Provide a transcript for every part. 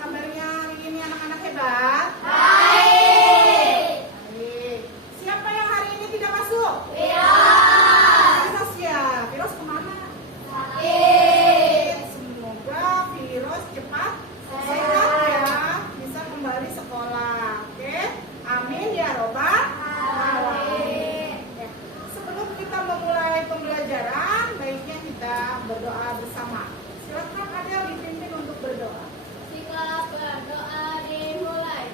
kabarnya hari ini anak-anak hebat? Baik. Baik. Siapa yang hari ini tidak masuk? Firos. Ya, Firos kemana? Sakit. Semoga Firos cepat sehat ya, bisa kembali sekolah. Oke, amin ya robbal alamin. Ya. Sebelum kita memulai pembelajaran, baiknya kita berdoa bersama. Silakan Adel dipimpin untuk berdoa. Sila berdoa dimulai.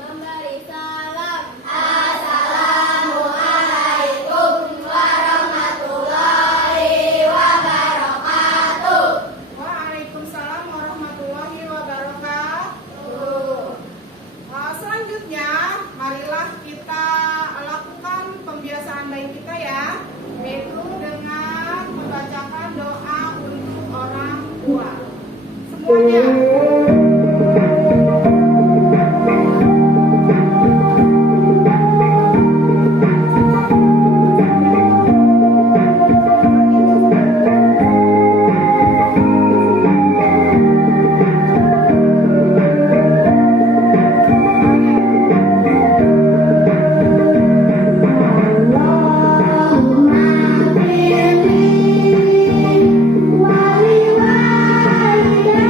Memberi salam. Assalamualaikum warahmatullahi wabarakatuh. Waalaikumsalam warahmatullahi wabarakatuh. Selanjutnya, marilah kita lakukan pembiasaan baik kita ya, yaitu dengan membacakan doa untuk orang tua. Semuanya. Wali walidayya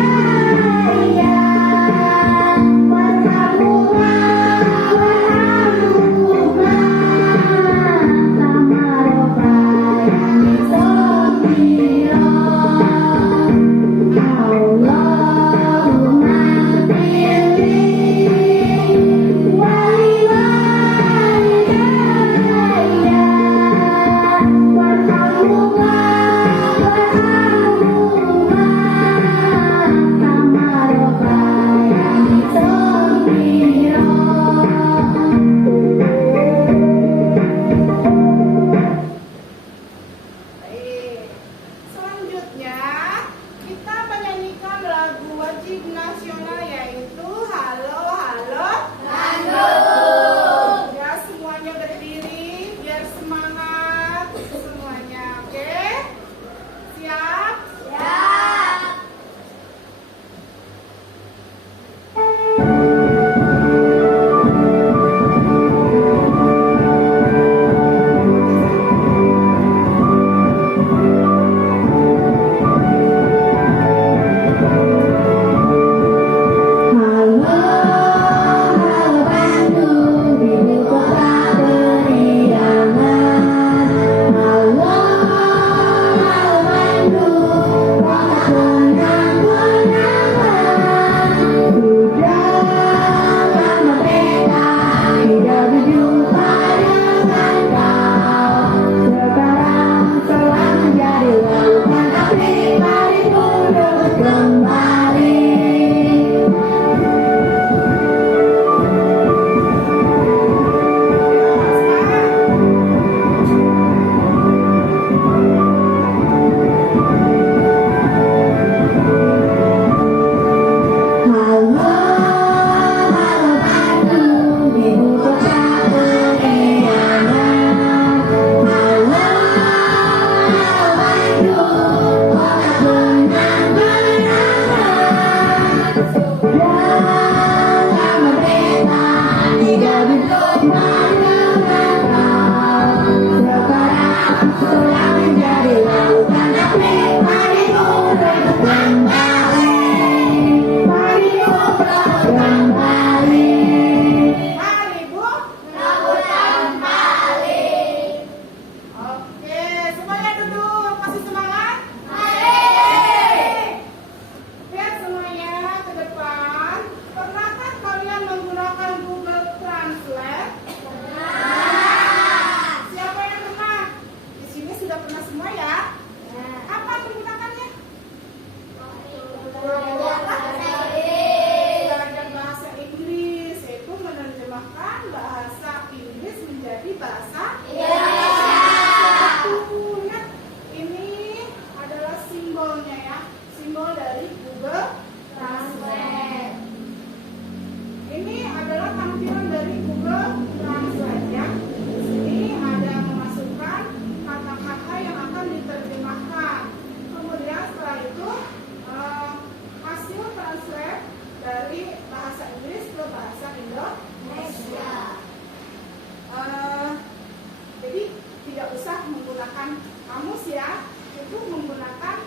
tidak usah menggunakan kamus ya, cukup menggunakan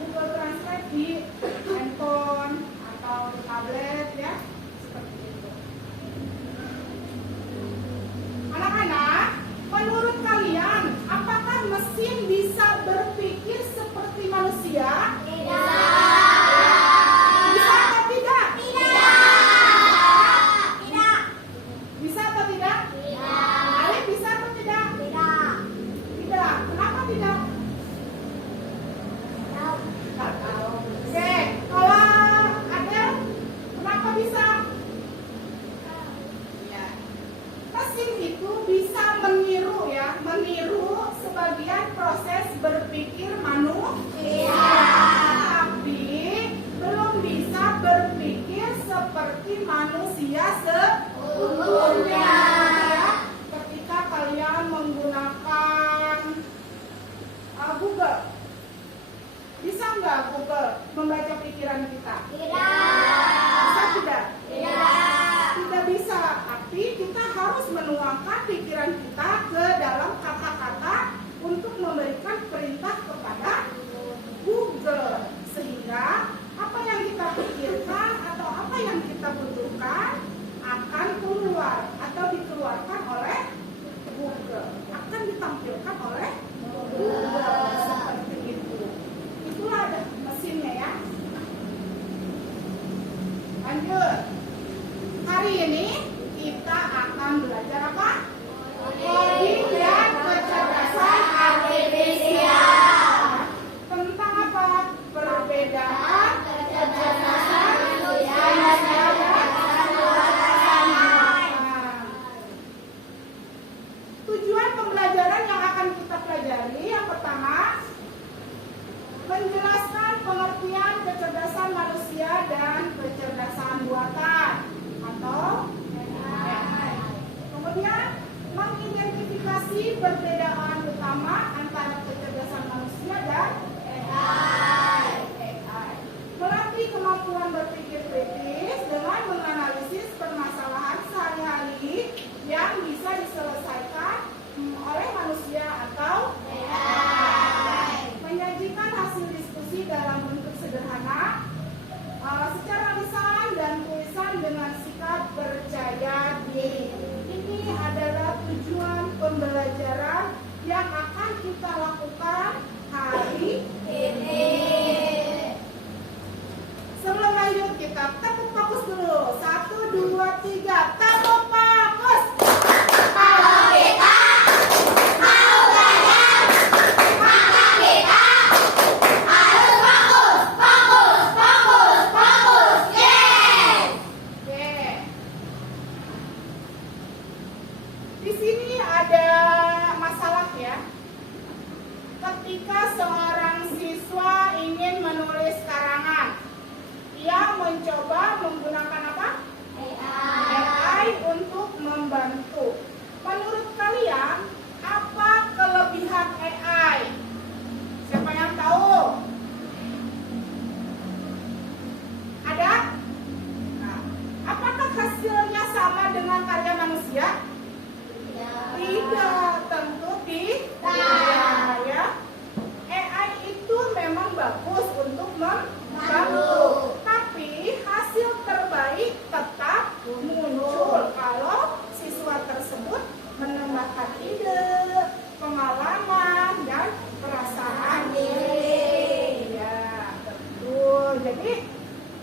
Google Translate di handphone atau di tablet ya, seperti itu. Anak-anak, menurut kalian apakah mesin bisa berpikir seperti manusia? Bisa atau tidak? Bisa atau tidak? Alif bisa atau tidak? Tidak. Kenapa tidak? Tak tahu. Oke, kalau Adel, kenapa bisa? Ya. Mesin itu bisa meniru ya, meniru sebagian proses berpikir manusia. Tapi belum bisa berpikir seperti manusia seutuhnya. Ya. Ketika kalian menggunakan Google, bisa nggak Google membaca pikiran kita? Bisa tidak? Tidak bisa. Tapi kita harus menuangkan pikiran kita ke dalam kata-kata untuk memberikan perintah kepada Google, sehingga apa yang kita pikirkan atau apa yang kita butuhkan akan keluar atau dikeluarkan oleh Google, akan ditampilkan oleh Google, seperti itu. Itulah ada mesinnya ya. Lanjut. Hari ini kita akan belajar apa? Coding dan kecerdasan artifisial. Tentang apa? Perbedaan kecerdasan manusia dan kecerdasan buatan. Tujuan pembelajaran yang akan kita pelajari yang pertama, menjelaskan pengertian kecerdasan manusia dan kecerdasan buatan atau AI. Kemudian mengidentifikasi perbedaan utama antara kecerdasan manusia dan AI. Melatih kemampuan berpikir kritis dengan menganalisis permasalahan sehari-hari yang bisa diselesaikan oleh manusia atau AI. Menyajikan hasil diskusi dalam bentuk sederhana, secara lisan dan tulisan dengan sikap percaya diri. Ini adalah tujuan pembelajaran yang akan kita lakukan hari ini. Sebelum lanjut kita tepuk fokus dulu. 1, 2, 3, tepuk fokus. Kalau kita mau belajar, maka kita harus fokus. Yes! Oke. Di sini ada masalah ya. Ketika seorang siswa ingin menulis karangan, ia mencoba menggunakan apa? AI untuk membantu. Menurut kalian, apa kelebihan AI? Siapa yang tahu? Ada? Nah, apakah hasilnya sama dengan karya manusia? Tidak, tentu tidak ya. AI itu memang bagus untuk membantu, tapi hasil terbaik tetap muncul kalau siswa tersebut menambahkan ide, pengalaman, dan perasaan diri. Ya, betul. Jadi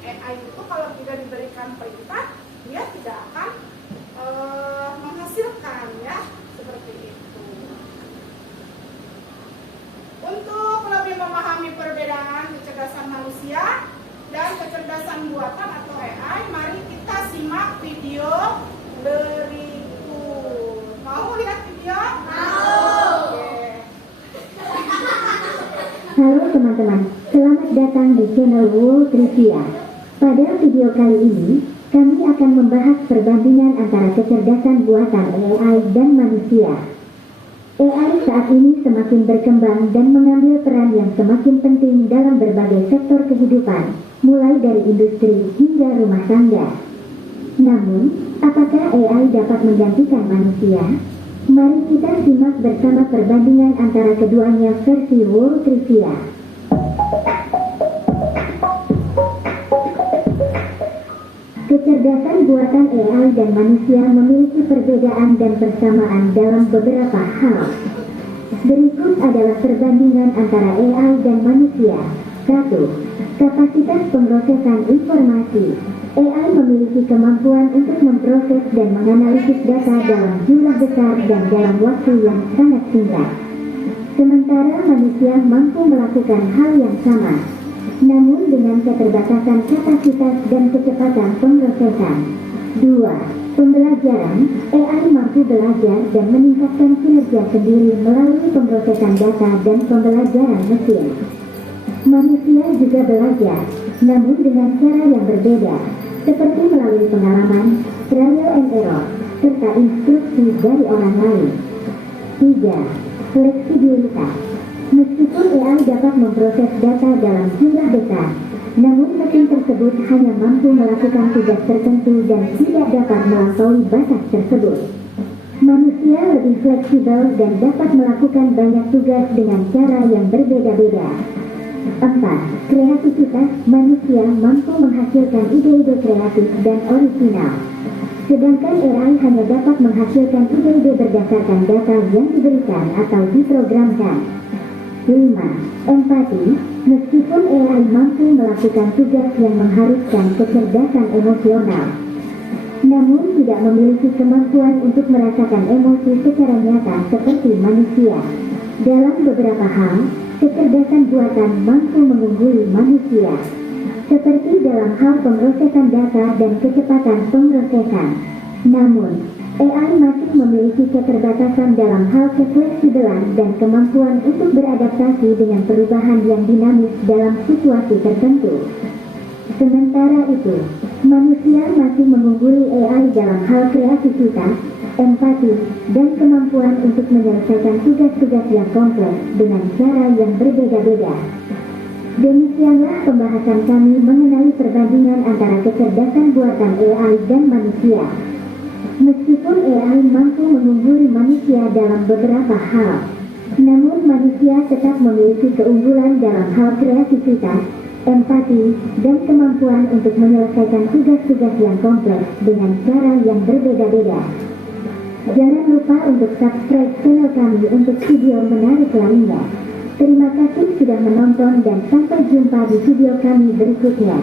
AI itu kalau tidak diberikan perintah, dia tidak akan menghasilkan ya, seperti itu. Untuk lebih memahami perbedaan kecerdasan manusia dan kecerdasan buatan atau AI, mari kita simak video berikut. Mau lihat video? Mau. Oke. Halo teman-teman, selamat datang di channel World Trivia. Pada video kali ini, kami akan membahas perbandingan antara kecerdasan buatan AI dan manusia. AI saat ini semakin berkembang dan mengambil peran yang semakin penting dalam berbagai sektor kehidupan, mulai dari industri hingga rumah tangga. Namun, apakah AI dapat menggantikan manusia? Mari kita simak bersama perbandingan antara keduanya versi World Trivia. Kecerdasan buatan AI dan manusia memiliki perbedaan dan persamaan dalam beberapa hal. Berikut adalah perbandingan antara AI dan manusia. 1. Kapasitas pemrosesan informasi. AI memiliki kemampuan untuk memproses dan menganalisis data dalam jumlah besar dan dalam waktu yang sangat singkat. Sementara manusia mampu melakukan hal yang sama, namun dengan keterbatasan kapasitas dan kecepatan pemrosesan. 2. Pembelajaran. AI mampu belajar dan meningkatkan kinerja sendiri melalui pemrosesan data dan pembelajaran mesin. Manusia juga belajar, namun dengan cara yang berbeda, seperti melalui pengalaman, trial and error, serta instruksi dari orang lain. 3. Fleksibilitas. Meskipun AI dapat memproses data dalam jumlah besar, namun mesin tersebut hanya mampu melakukan tugas tertentu dan tidak dapat melampaui batas tersebut. Manusia lebih fleksibel dan dapat melakukan banyak tugas dengan cara yang berbeda-beda. 4. Kreativitas. Manusia mampu menghasilkan ide-ide kreatif dan orisinal, sedangkan AI hanya dapat menghasilkan ide-ide berdasarkan data yang diberikan atau diprogramkan. 5. Empati. Meskipun AI mampu melakukan tugas yang mengharuskan kecerdasan emosional, namun tidak memiliki kemampuan untuk merasakan emosi secara nyata seperti manusia. Dalam beberapa hal, kecerdasan buatan mampu mengungguli manusia, seperti dalam hal pemrosesan data dan kecepatan pemrosesan. Namun, AI masih memiliki keterbatasan dalam hal kefleksibelan dan kemampuan untuk beradaptasi dengan perubahan yang dinamis dalam situasi tertentu. Sementara itu, manusia masih mengungguli AI dalam hal kreativitas, empati, dan kemampuan untuk menyelesaikan tugas-tugas yang kompleks dengan cara yang berbeda-beda. Demikianlah pembahasan kami mengenai perbandingan antara kecerdasan buatan AI dan manusia. Meskipun AI mampu mengungguli manusia dalam beberapa hal, namun manusia tetap memiliki keunggulan dalam hal kreativitas, empati, dan kemampuan untuk menyelesaikan tugas-tugas yang kompleks dengan cara yang berbeda-beda. Jangan lupa untuk subscribe channel kami untuk video menarik lainnya. Terima kasih sudah menonton dan sampai jumpa di video kami berikutnya.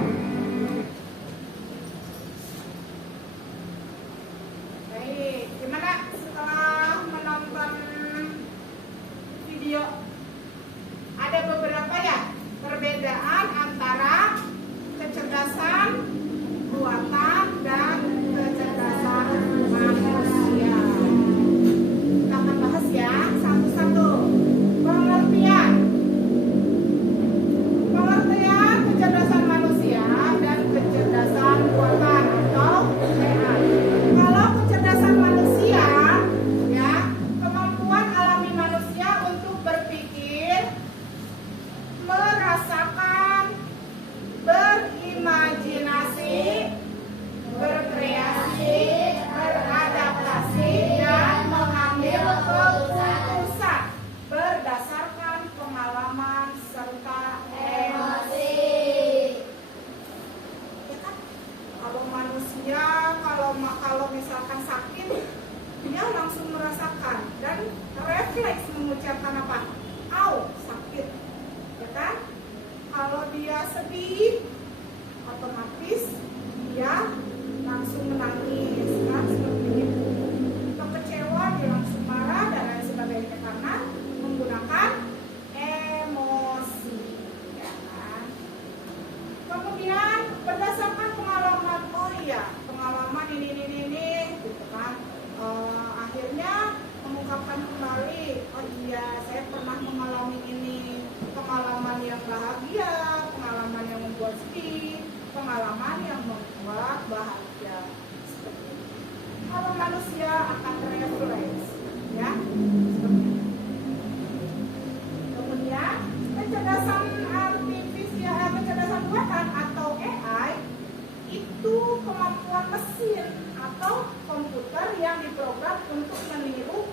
Baik, gimana setelah menonton video? Ada beberapa ya perbedaan antara kecerdasan buatan dan kecerdasan manusia. Kita akan bahas ya satu-satu. Pengertian kecerdasan manusia dan kecerdasan buatan atau AI. Kalau kecerdasan manusia, ya, kemampuan alami manusia untuk berpikir, merasakan, berimajinasi, berkreasi, beradaptasi, dan mengambil keputusan berdasarkan pengalaman serta emosi. Ya kan? Kalau manusia, kalau misalkan sakit, dia langsung merasakan dan refleks mengucapkan apa? Au, sakit. Ya kan? Kalau dia sedih, otomatis dia langsung menangis, kan? Seperti itu. Atau kecewa, dia langsung marah dan lain sebagainya karena menggunakan emosi, ya kan? Kemudian berdasarkan pengalaman, oh iya, pengalaman ini, gitu kan? Akhirnya mengungkapkan kembali, oh iya, saya pernah mengalami ini, pengalaman yang bahagia, pengalaman yang membuat sedih, pengalaman yang membuat bahagia. Seperti itu. Kalau manusia akan refleks, ya, seperti itu. Kemudian kecerdasan artifisial, kecerdasan buatan atau AI itu kemampuan mesin atau komputer yang diprogram untuk meniru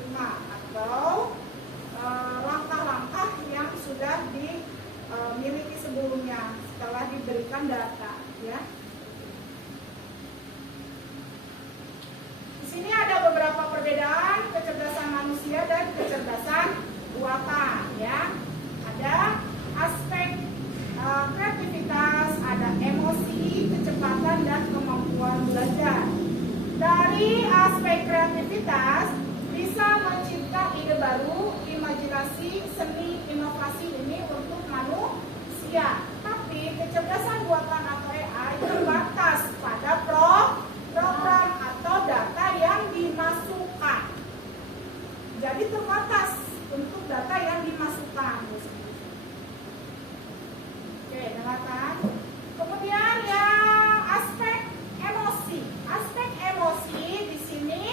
algoritma atau langkah-langkah yang sudah dimiliki sebelumnya setelah diberikan data, ya. Di sini ada beberapa perbedaan kecerdasan manusia dan kecerdasan buatan, ya. Ada aspek kreativitas, ada emosi, kecepatan, dan kemampuan belajar. Dari aspek kreativitas bisa mencipta ide baru, imajinasi, seni, inovasi ini untuk manusia. Tapi kecerdasan buatan atau AI terbatas pada program atau data yang dimasukkan. Jadi terbatas untuk data yang dimasukkan. Oke, dengarkan. Kemudian yang aspek emosi. Aspek emosi di sini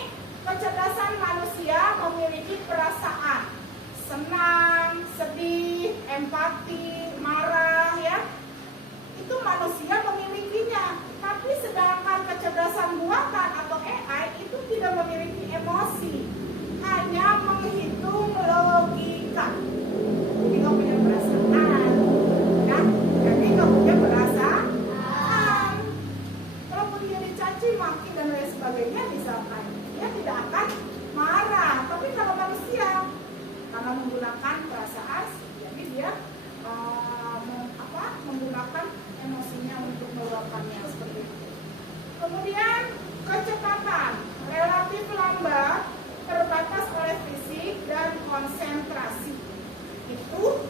kecerdasan manusia memiliki perasaan senang, sedih, empati, marah, ya. Itu manusia memilikinya. Tapi sedangkan kecerdasan buatan atau AI itu tidak memiliki emosi, hanya menghitung logika. Jadi nggak punya perasaan, ya. Jadi nggak punya perasaan. Kalaupun dia dicaci, maki dan lain sebagainya, misalkan, dia tidak akan marah. Tapi kalau manusia, karena menggunakan perasaan, jadi dia menggunakan emosinya untuk meluapkannya seperti itu. Kemudian kecepatan relatif lambat, terbatas oleh fisik dan konsentrasi. Itu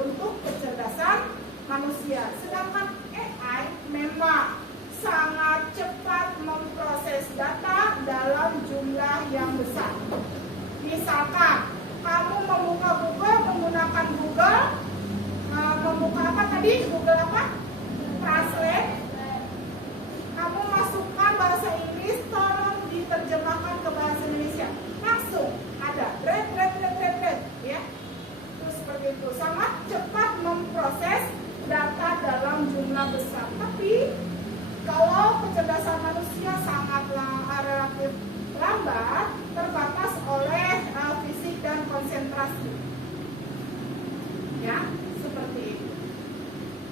untuk kecerdasan manusia. Sedangkan AI memang sangat cepat memproses data dalam jumlah yang besar. Misalkan kamu membuka Google menggunakan Google, membuka apa tadi? Google apa? Translate. Kamu masukkan bahasa Inggris, tolong diterjemahkan ke bahasa Indonesia. Langsung ada red, ya. Terus seperti itu, sangat cepat memproses data dalam jumlah besar. Tapi kalau kecerdasan manusia sangatlah relatif lambat, terbatas oleh fisik dan konsentrasi, ya, seperti itu.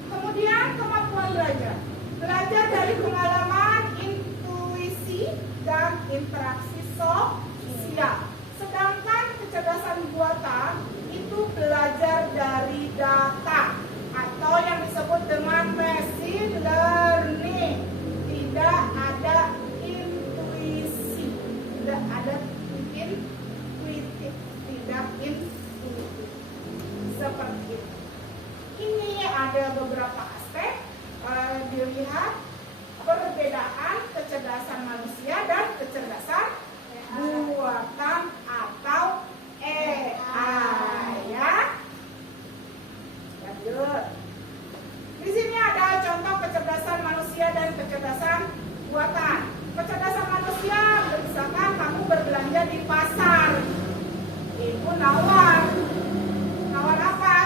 Kemudian kemampuan belajar. Belajar dari pengalaman, intuisi, dan interaksi sosial. Sedangkan kecerdasan buatan itu belajar dari data atau yang disebut dengan machine learning. Tidak ada intuisi, tidak ada intuitif, tidak intuitif. Seperti itu. Ini ada beberapa aspek dilihat perbedaan kecerdasan manusia dan kecerdasan buatan atau AI, ya. Lanjut. Di sini ada contoh kecerdasan manusia dan kecerdasan buatan. Kecerdasan manusia, misalkan kamu berbelanja di pasar, ibu nawar apa?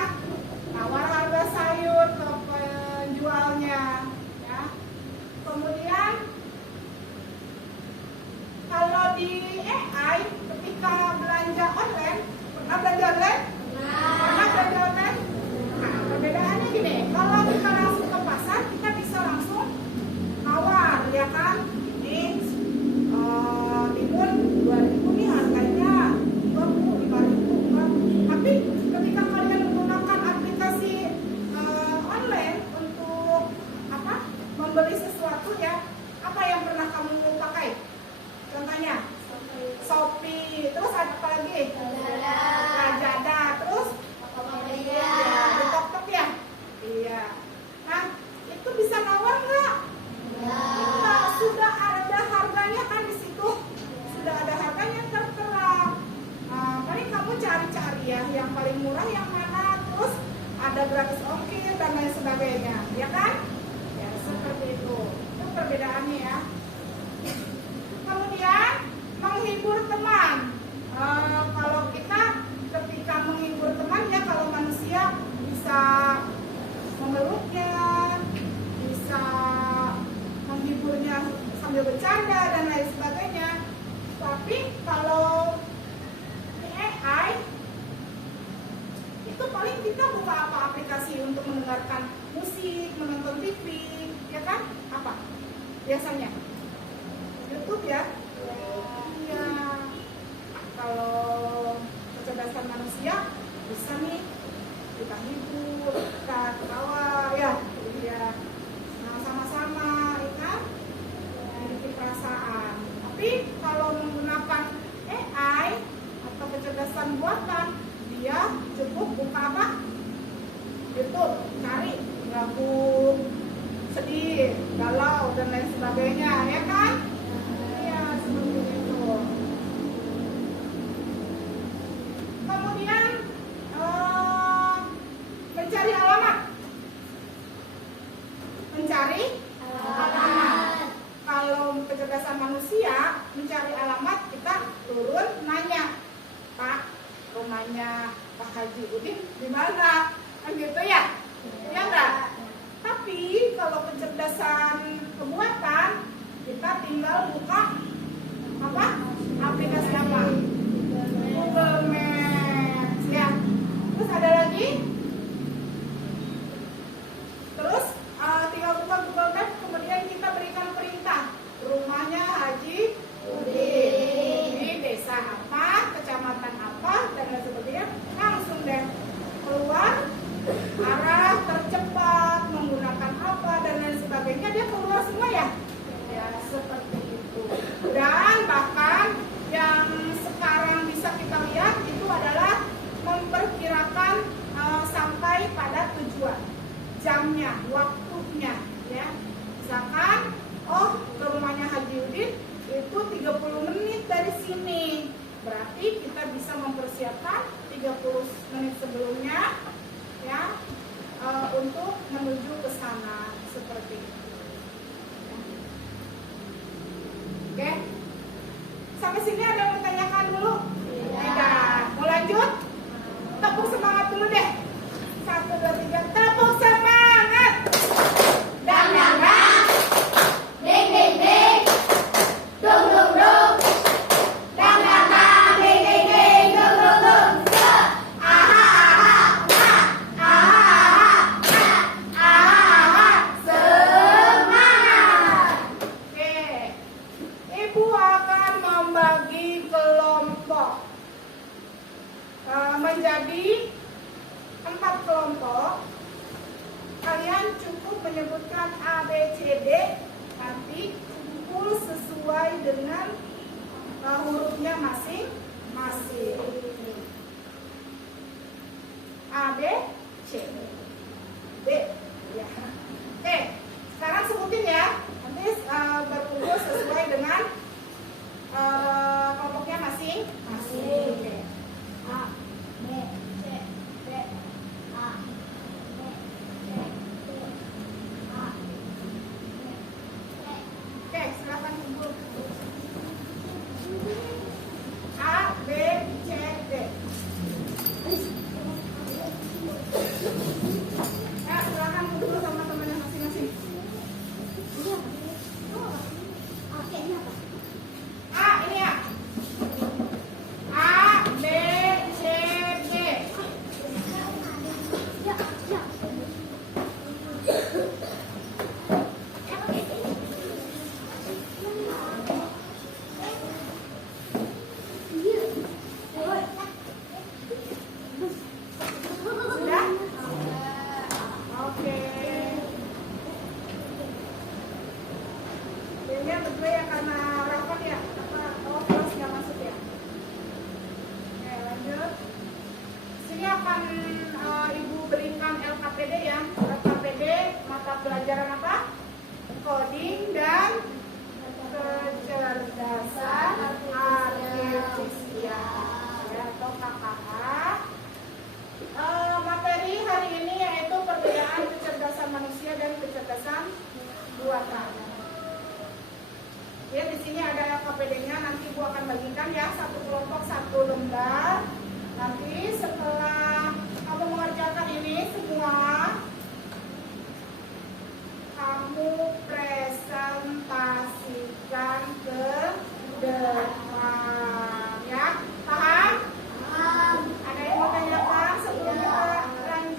Nawar harga sayur ke penjualnya, ya. Kemudian kalau di AI ketika belanja online, pernah belanja online? Pernah belanja online? Nah, perbedaannya gini, kalau kita langsung ke pasar, kita bisa langsung nawar, ya kan? Ini timun 2.000 nih harganya, 5.000, tapi ketika kalian menggunakan aplikasi online untuk membeli sesuatu, ya, apa yang pernah kamu pakai? Contohnya Shopee, terus ada apa lagi? Lazada, terus di TikTok, ya. Iya. Nah, itu bisa nawar nggak? Nggak, sudah ada harganya kan di situ, sudah ada harganya tertera. Paling kamu cari-cari, ya, yang paling murah yang mana, terus ada gratis ongkir dan lain sebagainya, ya kan? Ya, seperti itu. Itu perbedaannya, ya. Kemudian menghibur teman. Kalau kita ketika menghibur teman, ya, kalau manusia bisa memeluknya, bisa menghiburnya sambil bercanda dan lain sebagainya. Tapi kalau kita buka apa aplikasi untuk mendengarkan musik, menonton TV, ya kan? Apa? Biasanya YouTube ya. Iya. Kalau kecerdasan manusia bisa nih kita hibur, kita ketawa, ya, iya. Nah, sama-sama, ya kan? Memiliki perasaan. Tapi kalau menggunakan AI atau kecerdasan buatan, dia cukup buka apa? YouTube, cari lagu sedih, galau dan lain sebagainya, ya kan? Iya, seperti itu. Kemudian mencari alamat. Mencari alamat. Kalau kecerdasan manusia mencari alamat, kita turun nanya, Pak, rumahnya Pak Haji Udin di mana? Kan gitu ya? Ya enggak? Tapi kalau kecerdasan kebuatan, kita tinggal buka apa? Aplikasi apa? Google Maps, ya. Terus ada lagi? Terus tinggal buka Google Maps, kemudian kita berikan perintah. Rumahnya Haji Udin di desa apa, kecamatan apa, dan lain sebagainya. Langsung deh keluar arah tercepat, menggunakan apa dan lain sebagainya, dia keluar semua ya. Ya, seperti itu. Dan bahkan yang sekarang bisa kita lihat itu adalah memperkirakan sampai pada tujuan, jamnya, waktunya, ya. Misalkan, oh, ke rumahnya Haji Udin itu 30 menit dari sini. Berarti kita bisa mempersiapkan 30 menit sebelumnya, ya, untuk menuju ke sana, seperti itu. Oke, sampai sini ada yang bertanyakan dulu? Tidak. Mau lanjut? Tepuk semangat dulu deh. 1, 2, 3, tepuk semangat. Dang dang dang, ding ding ding, dung dung dung, dang dang dang, ding ding ding, dung dung dung. Aha aha aha aha aha, semangat. Oke, Ibu akan membagi kelompok menjadi 4 kelompok. Kalian cukup menyebutkan A, B, C, D, nanti kumpul sesuai dengan hurufnya masing-masing. A, B, C, D, ya. Oke, sekarang sebutin ya. Nanti berkumpul sesuai dengan kelompoknya masing-masing. Oke. A, B, C, D, A, B, C, D, A, B, C. Oke, silakan kumpul. A, B, C, D. Ya, silakan kumpul sama temannya masing-masing. Oke, ini apa? A, ini ya. A, B, C, D. Ya, ya. Sudah? Oke. Ini berdua ya karena rapat ya? Oh, kelas nggak masuk ya? Oke, lanjut. Sini akan Ibu berikan LKPD ya. LKPD mata pelajaran apa? Coding dan kecerdasan artifisial, ya, atau KKA. Materi hari ini yaitu perbedaan kecerdasan manusia dan kecerdasan buatan. Ya, di sini ada LKPD-nya, nanti Ibu akan bagikan ya, satu kelompok 1 lembar. Nanti setelah kamu mengerjakan ini semua, kamu presentasikan ke depan, ya, paham? Ada yang mau tanyakan sebelum kita lanjut?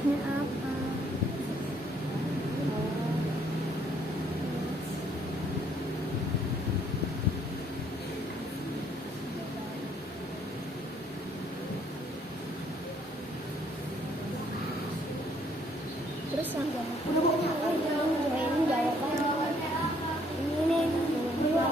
Susahnya apa? Terus yang udah pokoknya ini jawaban ini dua.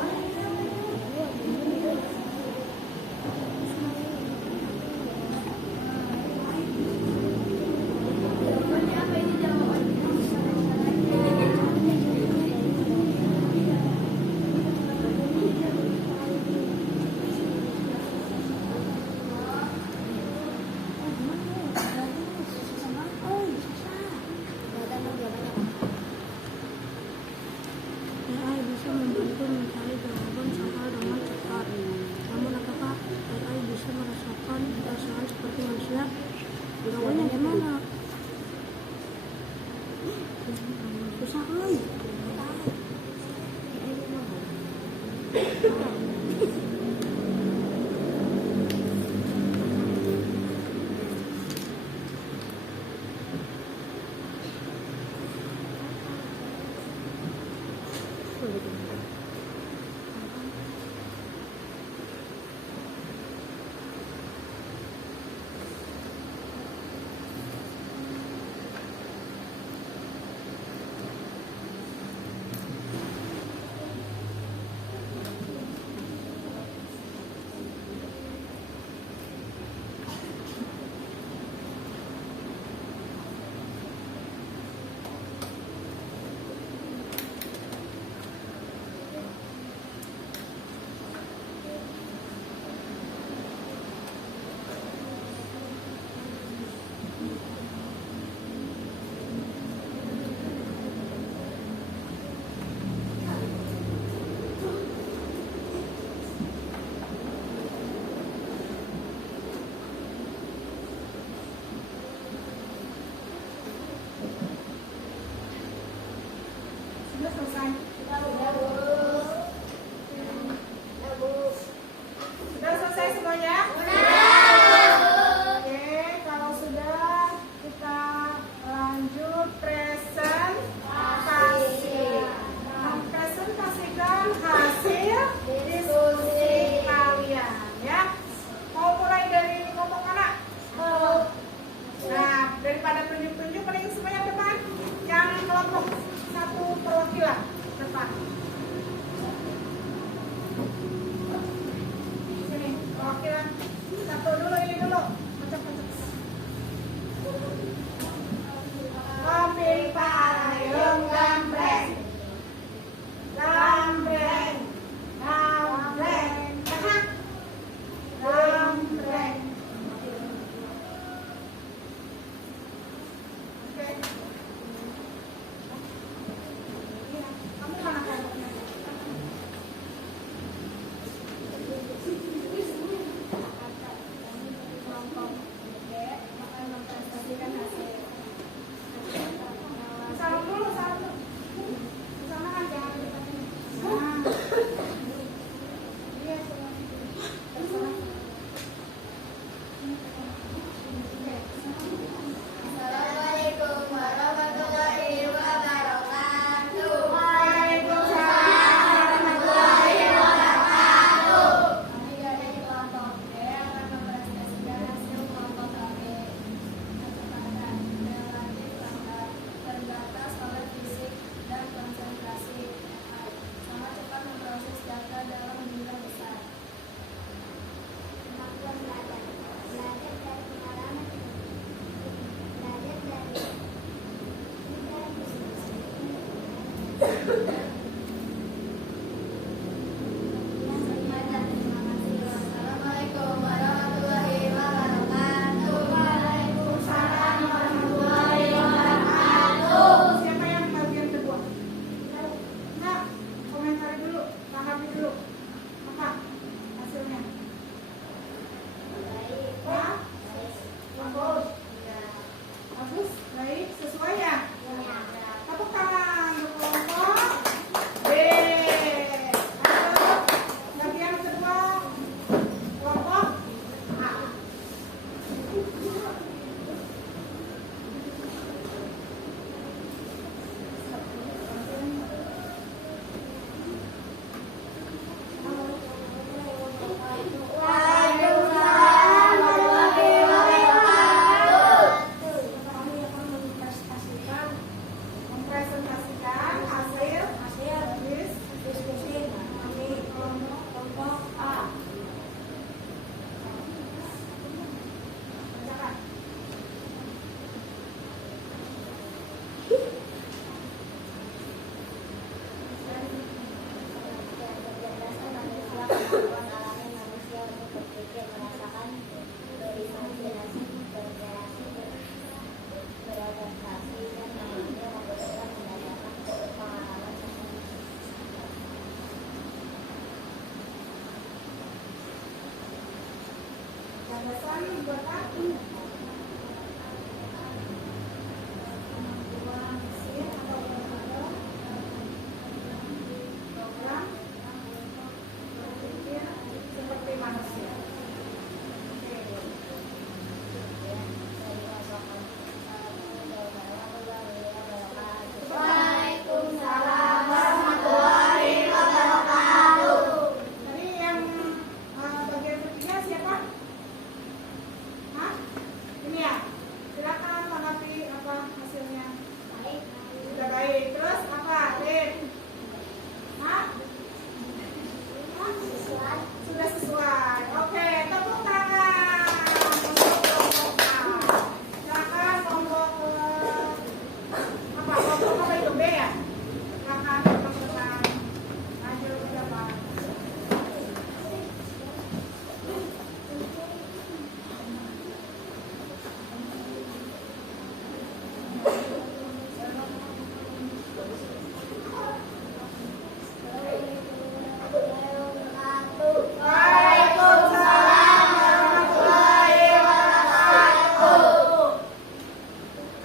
nih buat aku. Program berpikir seperti manusia. Waalaikumsalam warahmatullahi wabarakatuh. Tadi yang bagian ketiga siapa? Hah? Ini ya. Silakan tanggapi apa hasilnya. Sudah baik. Terus apa? Lip. Hah? Sudah sesuai. Oke, tepuk tangan untuk kelompok A. Silakan kelompok apa? Kelompok apa itu B ya? Silakan kelompok depan. Maju ke depan. Waalaikumsalam warahmatullahi wabarakatuh.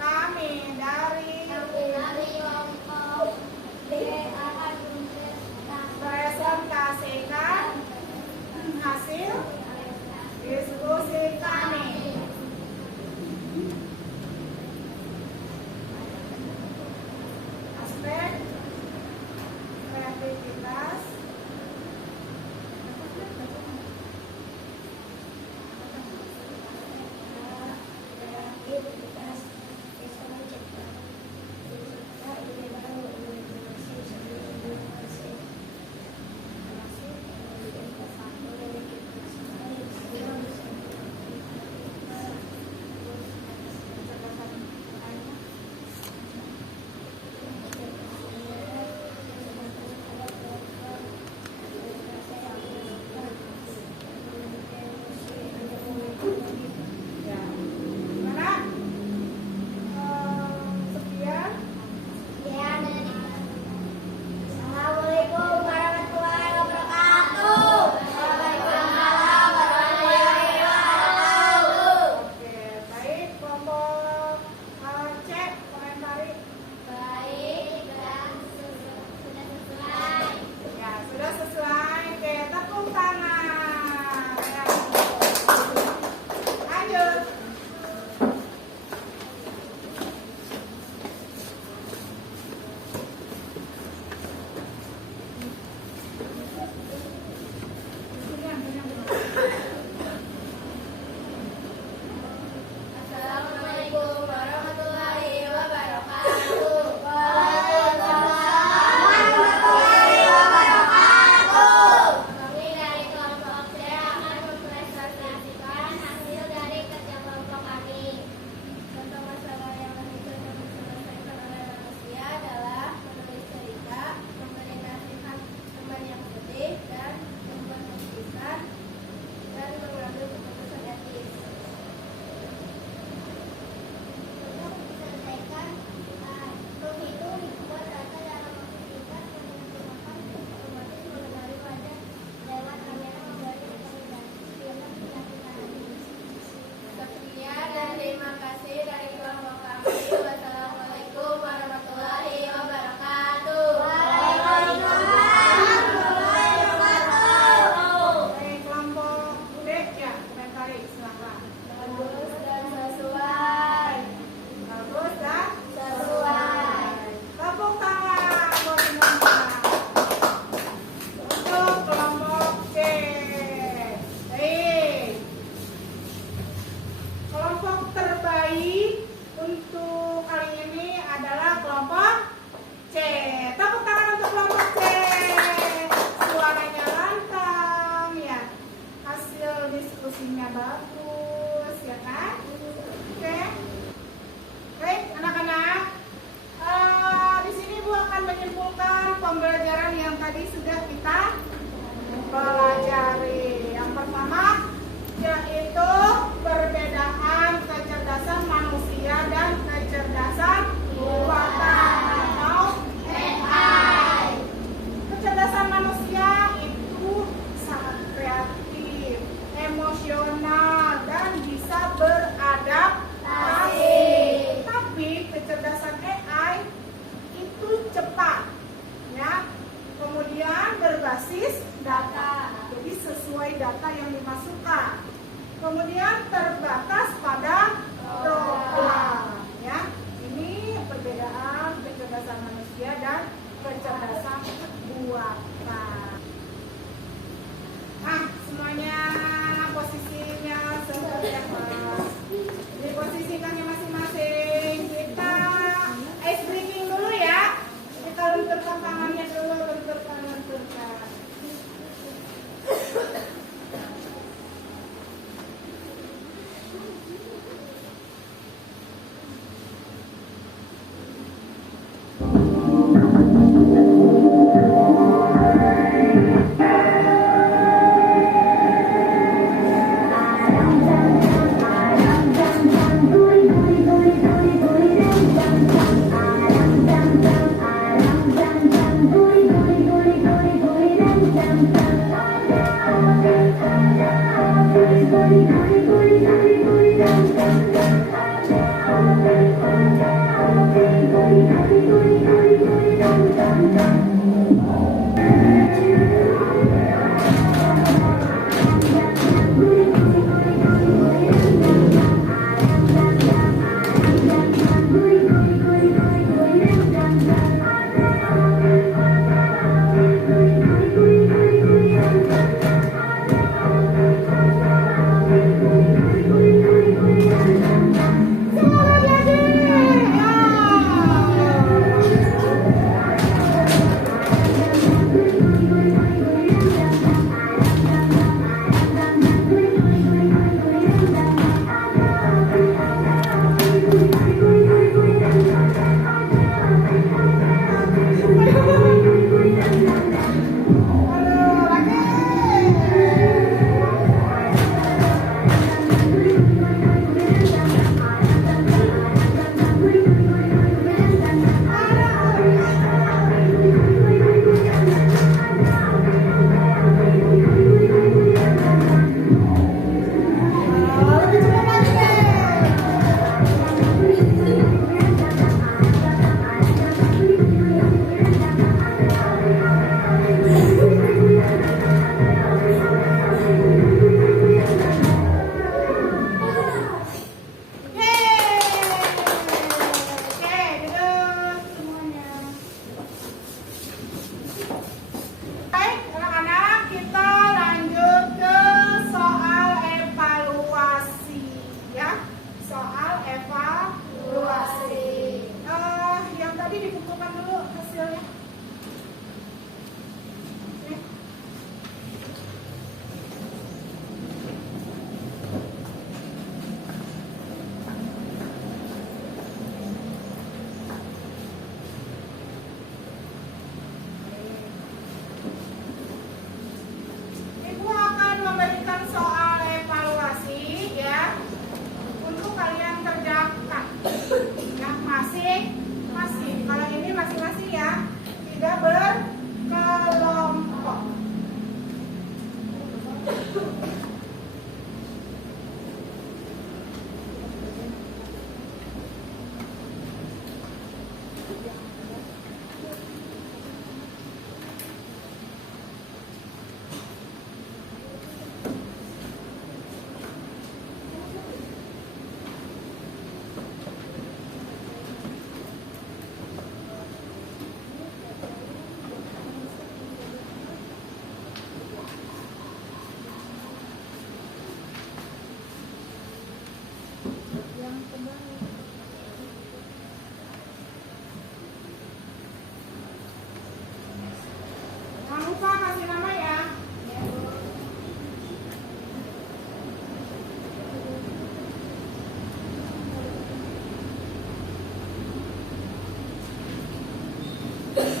Kami dari presentasikan hasil diskusi kami. Aspek kreativitas ya. Gimana? Sekian. Assalamualaikum warahmatullahi wabarakatuh. Waalaikumsalam warahmatullahi wabarakatuh. Oke, baik. Kelompok C, komentari. Baik dan sudah sesuai. Ya, sudah sesuai. Oke, tepuk tangan. Ya. Lanjut. Assalamualaikum warahmatullahi wabarakatuh. Waalaikumsalam warahmatullahi wabarakatuh. Kami dari kelompok C akan mempresentasikan hasil dari kerja kelompok kami. Contoh masalah yang kami coba selesaikan oleh manusia adalah menulis cerita, memberi nasihat teman yang sedih, dan membuat keputusan dan mengambil keputusan etis. Untuk diselesaikan, bom itu dibuat rata dalam waktu singkat yang menggunakan otomatis mengenali wajah lewat kamera memberi rekomendasi film dilakukan. Sekian dan terima kasih dari kelompok kami. Wassalamualaikum warahmatullahi wabarakatuh. Waalaikumsalam warahmatullahi wabarakatuh. Baik, kelompok D, ya, komentari. Silakan. Bagus dan sesuai. Bagus dan Sesuai. tepuk tangan buat semuanya. Untuk kelompok C. Baik. Kelompok terbaik untuk kali ini adalah kelompok C. Tepuk tangan untuk kelompok C. Suaranya lantang ya. Hasil diskusinya bagus ya kan? Oke. Baik, anak-anak. Di sini Bu akan menyimpulkan pembelajaran yang tadi sudah kita pelajari. Yang pertama yaitu perbedaan kecerdasan manusia dan kecerdasan buatan atau AI.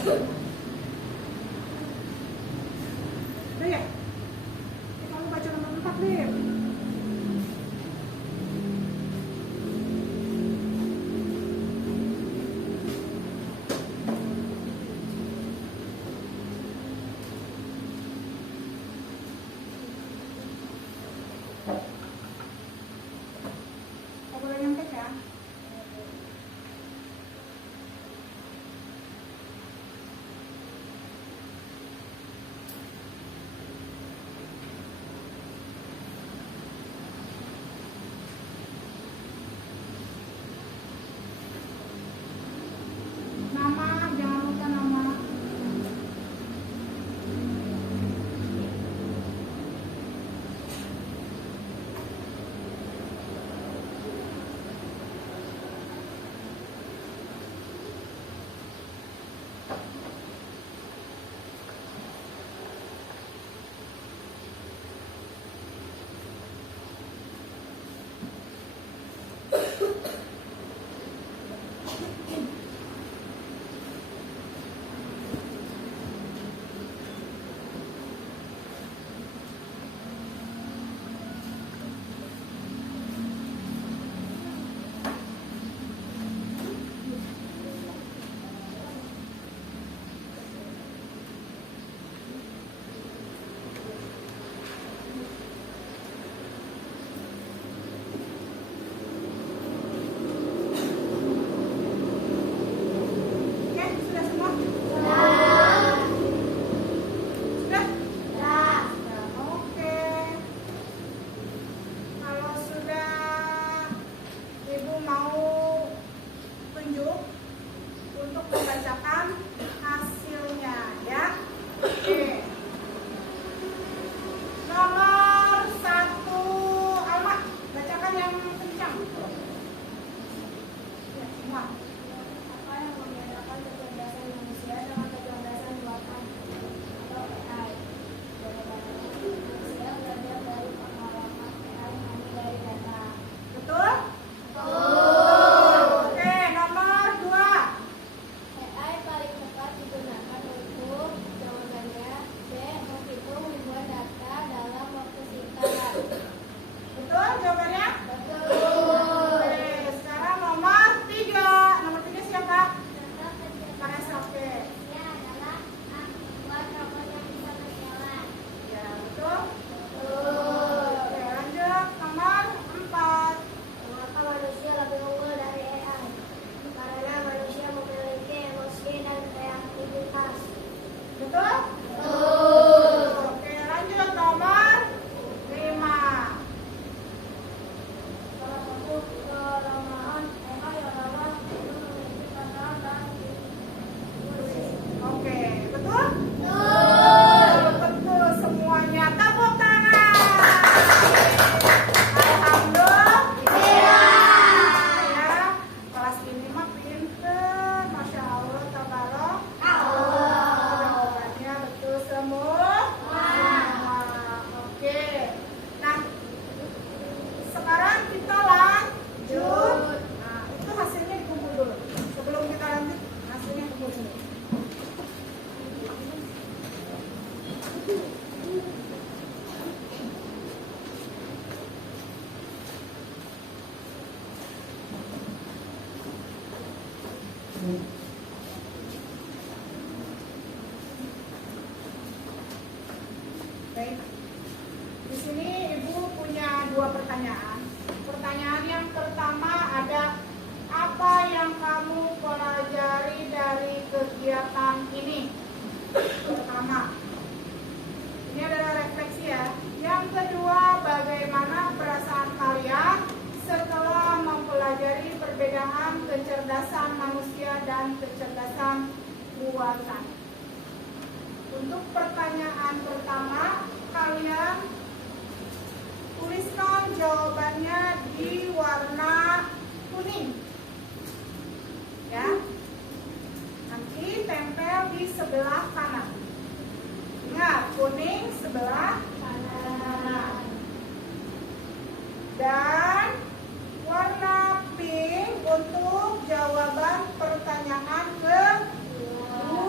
Udah ya? Kamu baca nomor 4, Lim. Kamu boleh nyontek ya? Nama, jangan lupa nama. Oke, sudah semua? Sudah? Oke. Kalau sudah, Ibu mau tunjuk untuk membacakan hasilnya ya. Oke. Nomor 1, Alma, bacakan yang kencang. Ya, semua. Apa yang membedakan kecerdasan manusia dengan kecerdasan buatan atau AI? Jawabannya, manusia belajar dari pengalaman, AI hanya dari data. Betul? Oke, nomor 2. AI paling tepat digunakan untuk jawabannya B. Menghitung ribuan data dalam waktu singkat. Betul jawabannya? Betul. Oke, sekarang nomor 3. Nomor 3 siapa? Vanessa, oke. Manusia adalah membuat robot yang bisa berjalan. Ya, betul? Oke, lanjut. Nomor 4. Mengapa manusia lebih unggul dari AI? Karena manusia memiliki emosi dan kreativitas. Betul? Oke, lanjut. Nomor 5. Salah satu kelemahan AI adalah memiliki kata dan musik. Oke, betul? Betul semuanya. Tepuk tangan. Alhamdulillah. Ya, kelas ini mah pinter. Masya Allah, tabarok. Jawabannya betul semua. Oke. Nah, sekarang kita lanjut. Nah, itu hasilnya dikumpul dulu. Sebelum kita lanjut, hasilnya kumpul dulu. Baik. Di sini Ibu punya 2 pertanyaan. Pertanyaan yang pertama ada, apa yang kamu pelajari dari kegiatan ini? Pertama, ini adalah refleksi ya. Yang kedua, bagaimana perasaan kalian setelah mempelajari perbedaan kecerdasan manusia dan kecerdasan buatan? Untuk pertanyaan pertama, kalian tuliskan jawabannya di warna kuning. Ya. Nanti tempel di sebelah kanan. Ingat, kuning sebelah kanan. Dan warna pink untuk jawaban pertanyaan kedua.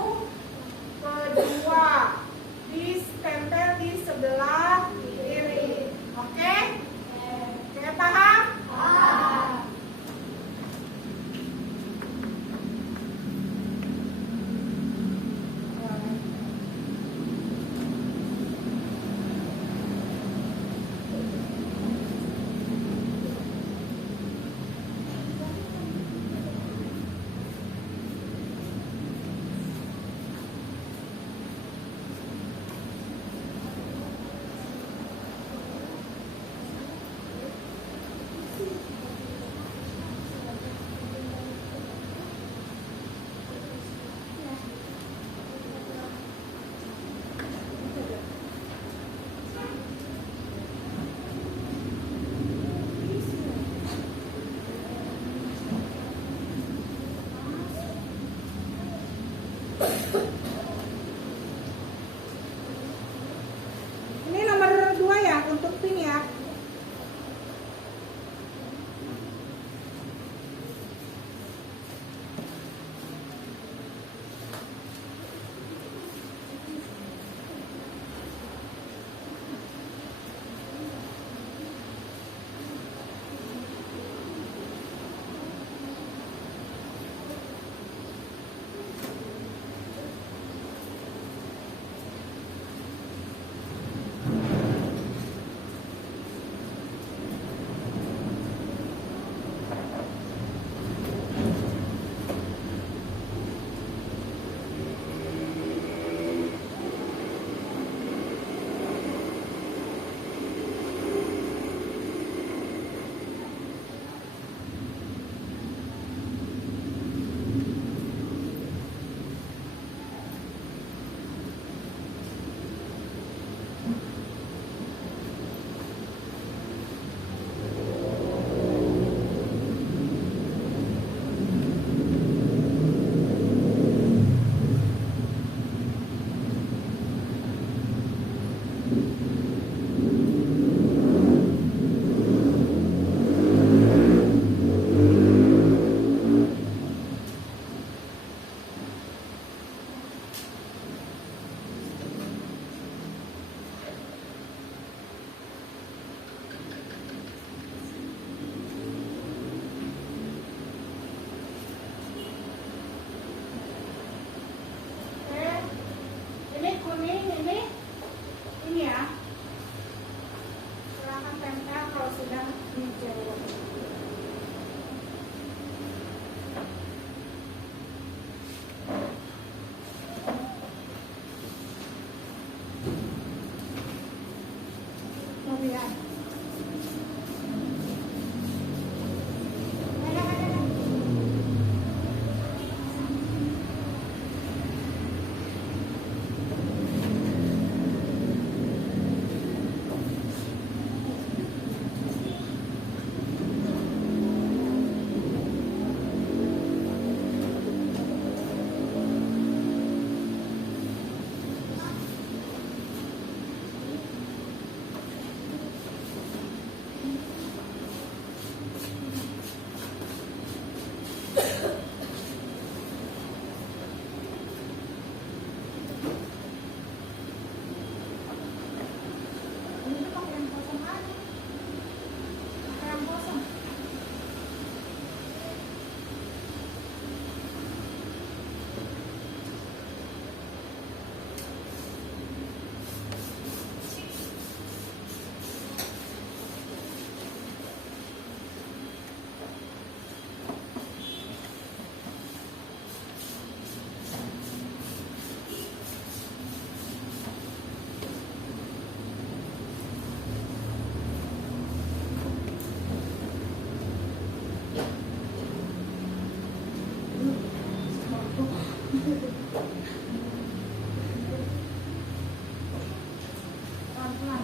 Pelan-pelan.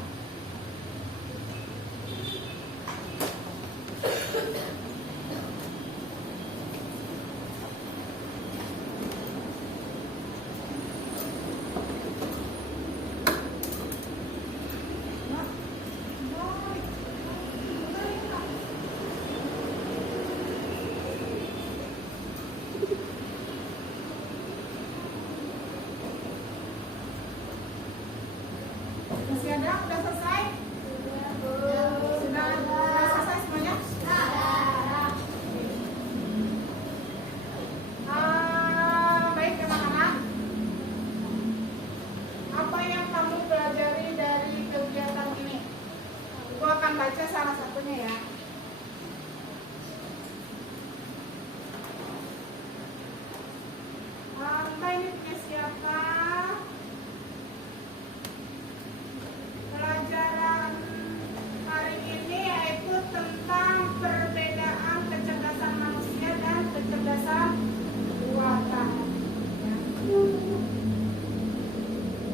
Masih ada? Udah selesai? Sudah selesai semuanya? Baik anak-anak. Apa yang kamu pelajari dari kegiatan ini? Aku akan baca salah satunya ya. Ini punya siapa? Pelajaran hari ini yaitu tentang perbedaan kecerdasan manusia dan kecerdasan buatan.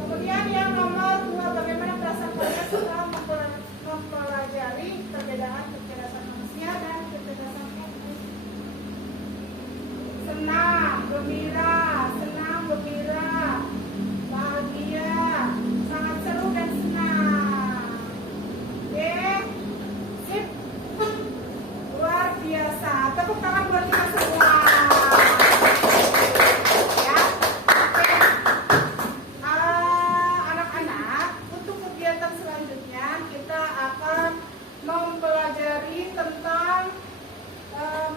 Kemudian yang nomor 2, bagaimana perasaan kalian setelah mempelajari perbedaan kecerdasan manusia dan kecerdasan buatan? Senang, gembira, bahagia, sangat seru dan senang. Oke, sip, luar biasa. Tepuk tangan buat kita semua. Ya, oke. Anak-anak, untuk kegiatan selanjutnya kita akan mempelajari tentang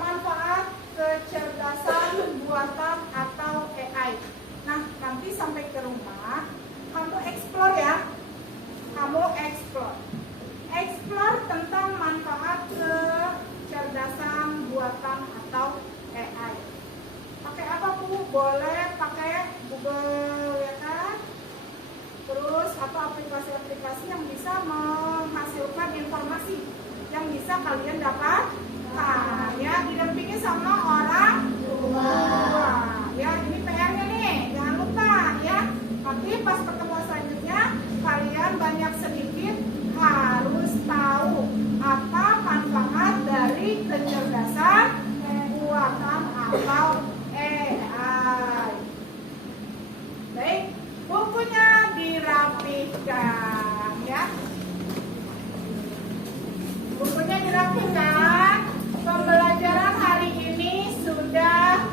manfaat kecerdasan buatan atau AI. Nah, nanti sampai ke rumah, kamu explore ya. Kamu explore tentang manfaat kecerdasan buatan atau AI. Pakai apa, Bu? Boleh pakai Google ya kan? Terus apa aplikasi-aplikasi yang bisa menghasilkan informasi yang bisa kalian dapat? Nah, ya didampingi sama orang tua. Ya, ini PR-nya nih, jangan lupa ya. Nanti pas pertemuan selanjutnya kalian banyak sedikit harus tahu apa manfaat dari kecerdasan buatan atau AI. Baik, bukunya dirapikan ya. Bukunya dirapikan. Pembelajaran hari ini sudah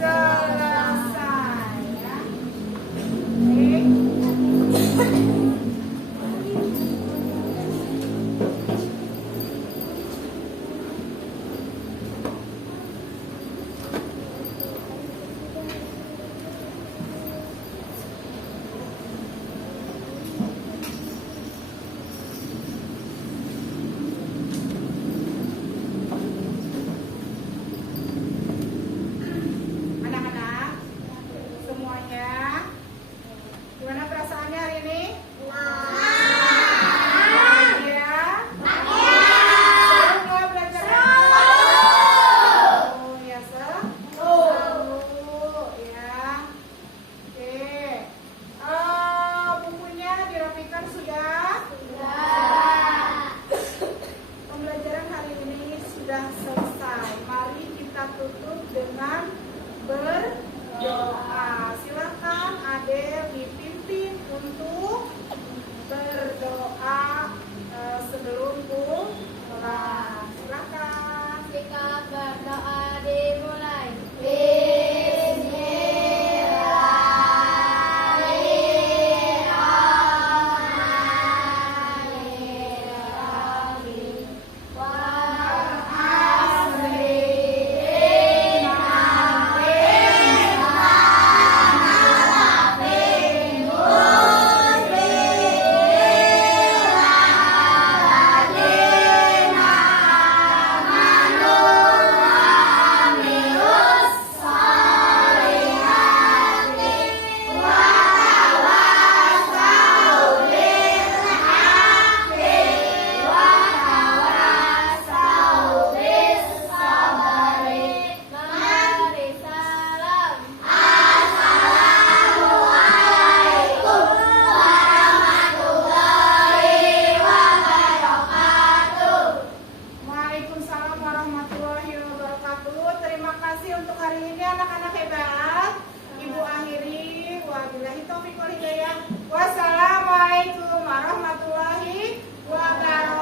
selesai ya. kasih untuk hari ini anak-anak hebat. Ibu akhiri, wabillahi taufiq wal hidayah. Wassalamualaikum warahmatullahi wabarakatuh.